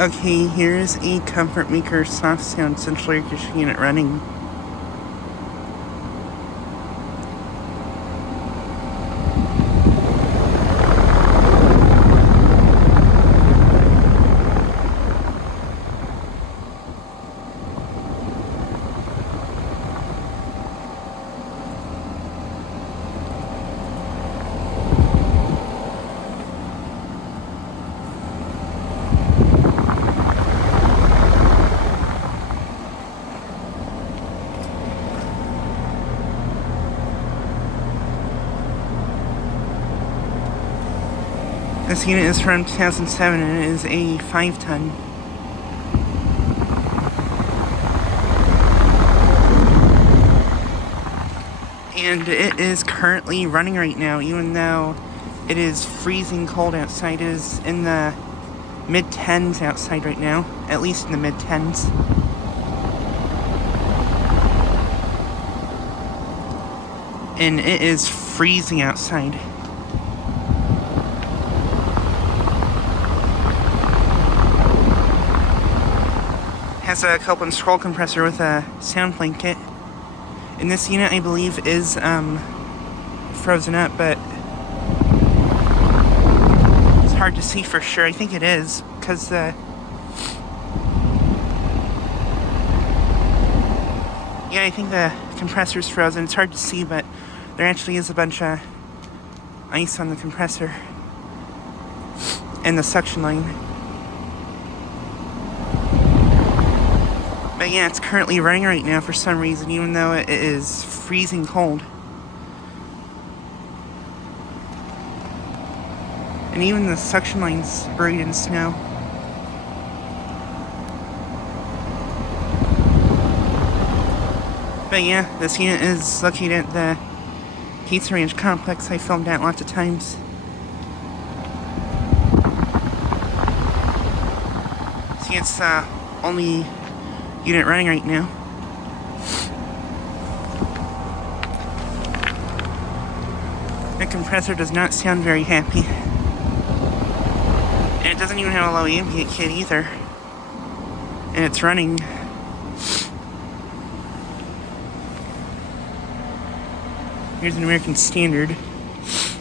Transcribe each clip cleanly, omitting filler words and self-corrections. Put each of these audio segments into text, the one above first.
Okay, here's a Comfortmaker SoftSound central air conditioning unit running. This unit is from 2007 and it is a 5-ton. And it is currently running right now, even though it is freezing cold outside. It is in the mid-10s outside right now, at least in the mid-10s. And it is freezing outside. Has a Copeland scroll compressor with a sound blanket. And this unit, I believe, is frozen up, but it's hard to see for sure. I think it is, because the yeah, I think the compressor's frozen. It's hard to see, but there actually is a bunch of ice on the compressor and the suction line. But yeah, it's currently running right now for some reason, even though it is freezing cold. And even the suction line's buried in snow. But yeah, this unit is located at the Pizza Ranch complex I filmed at lots of times. See, it's only unit running right now. The compressor does not sound very happy. And it doesn't even have a low ambient kit either. And it's running. Here's an American Standard.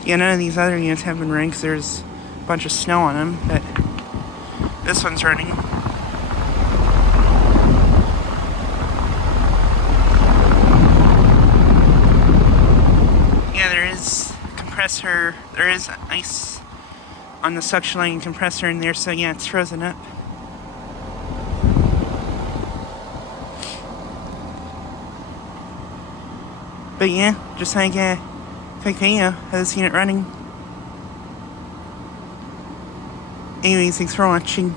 Yeah, none of these other units have been running because there's a bunch of snow on them, but this one's running. There is ice on the suction line and compressor in there, so yeah, it's frozen up. But yeah, just like a quick video of this unit running. Anyways, thanks for watching.